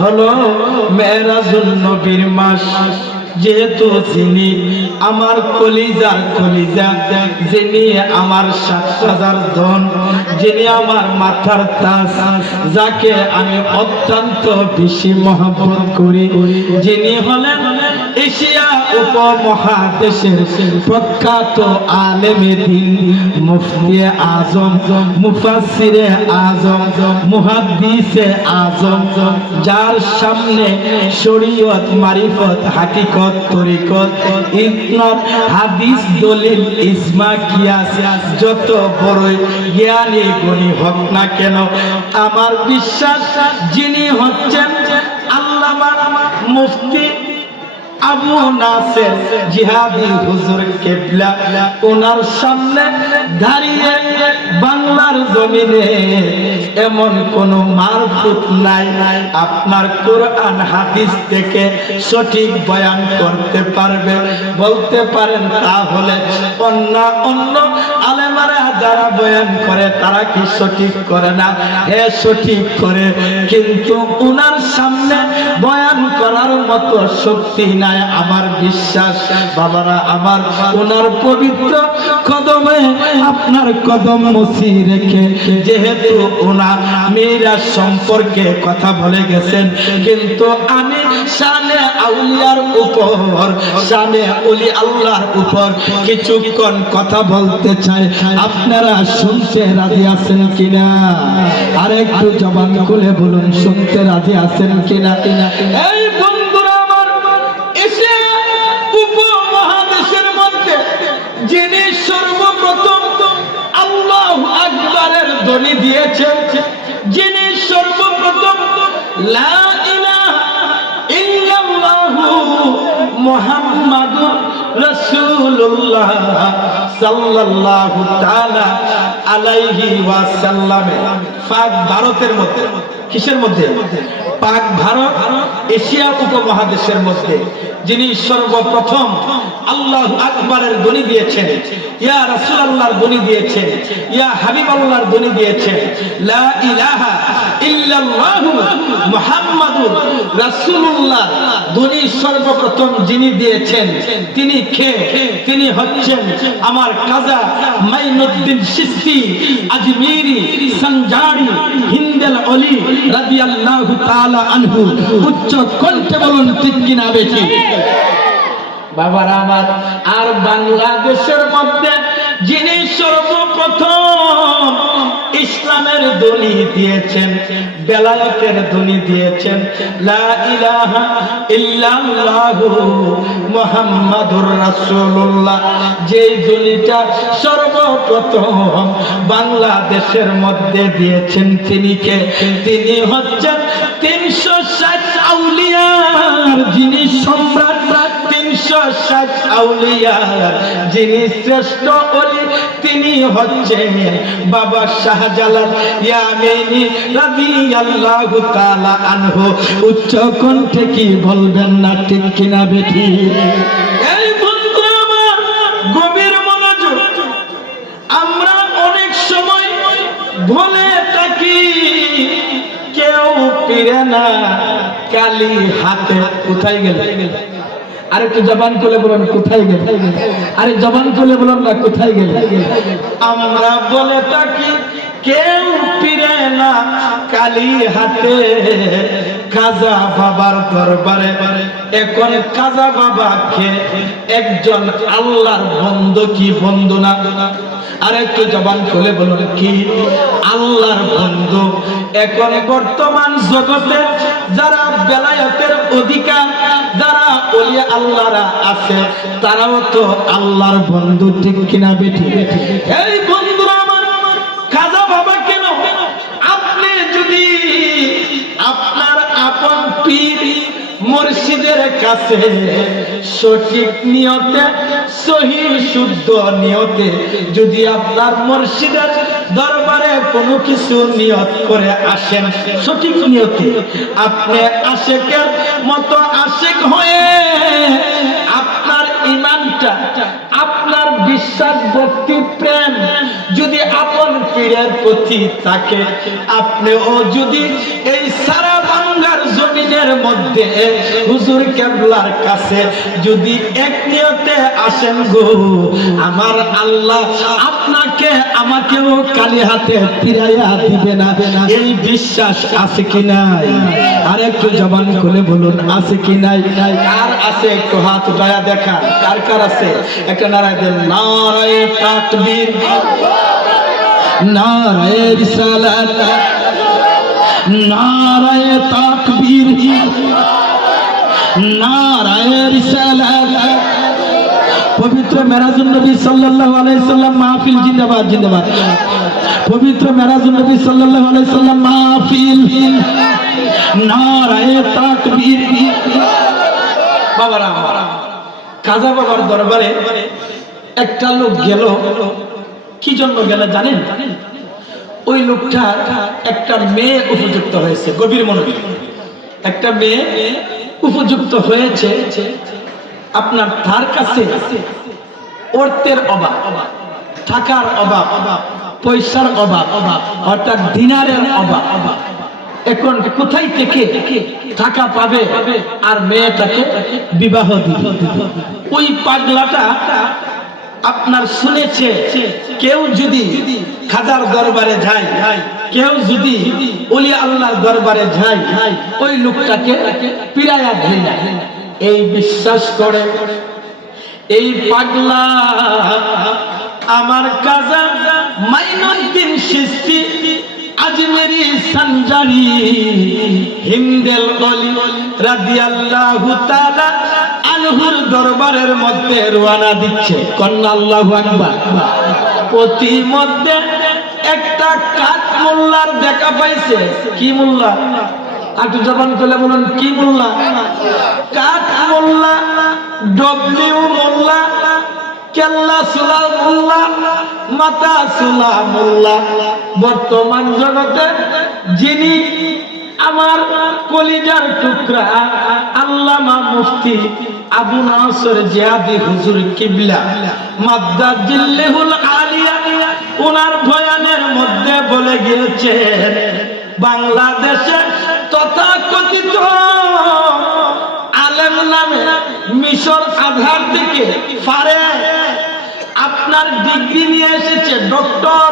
হলো মেরাজুন নবীর মাস। যেহেতু যিনি আমার কলিজার কলিজা, যিনি আমার ৭,০০০ ধন, যিনি আমার মাথার তাজ, যাকে আমি অত্যন্ত বেশি মহব্বত করি, যিনি হলেন এশিয়া উপমহাদেশের প্রখ্যাত আলেমে দ্বীন, মুফতি আজম, মুফাসসিরে আজম, মুহাদ্দিসে আজম, যার সামনে শরীয়ত, মারিফত, হাকিকত, তরিকত, ইসনাদ, হাদিস, দলিল, ইজমা, কিয়াস যত বড় জ্ঞানী গুণী হোক না কেন, আমার বিশ্বাস যিনি হচ্ছেন আল্লামা মুফতি আবু নাসের জিহাদি হুজুর কেবলা, ওনার সামনে দাঁড়িয়ে বাংলার জমিনে এমন কোন মারফুত নাই আপনার কোরআন হাদিস থেকে সঠিক বয়ান করতে পারবে। বলতে পারেন তাহলে অন্য আলেমারা যারা বয়ান করে তারা কি সঠিক করে না? হ্যাঁ, সঠিক করে, কিন্তু ওনার সামনে বয়ান করার মতো শক্তি নাই। আমার বিশ্বাস বাবারা আমার, ওনার পবিত্র কদমে আপনার কদম মুছি রেখে, যেহেতু ওনার মিরাজ সম্পর্কে কথা বলে গেছেন, কিন্তু আমি শানে আউলিয়ার উপর, শানে ওলি আল্লাহর উপর কিছুক্ষণ কথা বলতে চাই। আপনারা শুনতে রাজি আছেন কিনা? আর একটু জবান খুলে বলুন, শুনতে রাজি আছেন কিনা? এই বন্ধুরা আমার, এসে উপমহাদেশের মধ্যে যিনি সর্বপ্রথম আল্লাহু আকবারের ধ্বনি দিয়েছেন, যিনি সর্বপ্রথম লা ইলাহা ইল্লাল্লাহু মুহাম্মাদুর রাসূলুল্লাহ সাল্লাল্লাহু তাআলা আলাইহি ওয়াসাল্লাম পাক ভারতের মধ্যে, কিসের মধ্যে? পাক ভারত এশিয়া উপমহাদেশের মধ্যে যিনি সর্বপ্রথম আল্লাহু আকবারের ধ্বনি দিয়েছেন, ইয়া রাসূলুল্লাহর ধ্বনি দিয়েছেন, ইয়া হাবিবাল্লাহর ধ্বনি দিয়েছেন, লা ইলাহা ইল্লাল্লাহু মুহাম্মাদুর রাসূলুল্লাহ ধ্বনি সর্বপ্রথম যিনি দিয়েছেন তিনি কে? তিনি হচ্ছেন আমার কাজা মাইনুদ্দিন চিশতি আজমিরি সঞ্জারি হিন্দাল ওলি রাদিয়াল্লাহু তাআলা আনহু। উচ্চ কণ্ঠে বলুন ঠিক কিনা বেশি বাবারা আমার। আর বাংলাদেশের মধ্যে যিনি সর্বপ্রথম ইসলামের ধ্বনি দিয়েছেন, বেলায়েতের ধ্বনি দিয়েছেন, লা ইলাহা ইল্লাল্লাহু মুহাম্মাদুর রাসূলুল্লাহ, যেই ধ্বনিটা সর্বপ্রথম বাংলাদেশের মধ্যে দিয়েছেন তিনি কে? তিনি হচ্ছেন ৩৬০ আউলিয়ার যিনি সম্রাট, ৩৬০ আউলিয়ার যিনি শ্রেষ্ঠ ওলি, তিনি হচ্ছেন বাবা শাহজালাল ইয়ামিনী রাদিয়াল্লাহু তাআলা আনহু। উচ্চ কণ্ঠে কি বলবেন না ঠিক কিনা বেঠি? এই বন্ধুরা আমার, গভীর মনোযোগ। আমরা অনেক সময় বলে থাকি কেউ পীরে না, কালি হাতে। কোথায় গেলে? আরে একটু জবান খুলে বলুন কোথায় গেল? আরে জবান খুলে বলুন না কোথায় গেল? আমরা বলে থাকি কেউ পীরে না, কালি হাতে, খাজা বাবার দরবারে। এখন খাজা বাবা কে? একজন আল্লাহর বন্ধু কি বন্ধু না? আর একটু জবান খুলে বলুন কি? আল্লাহর বন্ধু। এখন বর্তমান জগতে যারা বেলায়েতের অধিকার, যারা ওলিয়া আল্লাহরা আছে, তারাও তো আল্লাহর বন্ধু, ঠিক কিনা বেঠি? এই বন্ধুরা আমার, খাজা বাবা কেন? আপনি যদি আপনার আপন পীর মুর্শিদের কাছে সঠিক নিয়তে, সহি শুদ্ধ নিয়তে যদি আপনার মুর্শিদের দরবারে কোনো কিছু নিয়ত করে আসেন, সঠিক নিয়তে, আপনি আশিকের মতো আশিক হয়ে আপনার ঈমানটা, আপনার বিশ্বাস, ভক্তি, প্রেম যদি আপন পীরের প্রতি থাকে, আপনিও যদি এই সারা বাংলার জমিনে মধ্যে হুজুর কেবলার কাছে যদি এক নিয়তে আসেন গো, আমার আল্লাহ আপনাকে আমাকেও খালি হাতে ফিরাইয়া দিবে না। এই বিশ্বাস আছে কি নাই? আর একটু জবান খুলে বলুন আছে কি নাই? কার আছে একটু হাত উঠায়া দেখান, কার কার আছে? একটা নারায়ে দেন, নারায়ে তাকবীর, নারায়ে রিসালাত, নারায়ে তাকবীর, নারায়ে রিসালাত। পবিত্র মেরাজুন নবী সাল্লাল্লাহু আলাইহি সাল্লাম মাহফিল জিন্দাবাদ জিন্দাবাদ। পবিত্র মেরাজুন নবী সাল্লাল্লাহু আলাইহি সাল্লাম মাহফিল, নারায়ে তাকবীর। বাবারা, কাজা বাবার দরবারে একটা লোক গেল। কি জন্য গেল জানেন? ওই লোকটা একটা মেয়ে উপযুক্ত হয়েছে। গভীর মনোযোগ, একটা মেয়ে উপযুক্ত হয়েছে। আপনার তার কাছে অর্থের অভাব, টাকার অভাব, পয়সার অভাব, অর্থাৎ দিনারের অভাব। এখন কোথায় থেকে টাকা পাবে আর মেয়েটাকে বিবাহ দিবে? ওই পাগলাটা আপনার শুনেছে কেউ যদি খাজার দরবারে যায়, কেউ যদি ওলি আল্লাহর দরবারে যায়, ওই লোকটাকে পিরায়া দেয় না। এই বিশ্বাস করে এই পাগলা আমার কাজা মাইনুদ্দিন চিশতি আজমেরি সঞ্জারি হিন্দেল ওলি রাদিয়াল্লাহু তাআলা আনহুর দরবারের মধ্যে রওনা দিচ্ছে। কন্না আল্লাহু আকবার। প্রতি মধ্যে একটা কাঠ মোল্লার দেখা পাইছে। কি মোল্লা? একটু জবান খুলে বলুন, কি মোল্লা? কাঠ মোল্লা, ডব্লিউ মোল্লা, কেল্লা সুলা মোল্লা, মাতা সুলা মোল্লা। বর্তমান জগতে যিনি আমার কলিজার টুকরা আল্লামা মুফতি আবু নাসর জিয়াদি হুজুর কিবলা মাদ্দাজিল্লাহুল আলিয়া, ওনার বয়ানের মধ্যে বলে গিয়েছেন বাংলাদেশে তথাকথিত আলেম নামে মিশর আজহার থেকে ফারে আপনার ডিগ্রি নিয়ে এসেছে ডক্টর,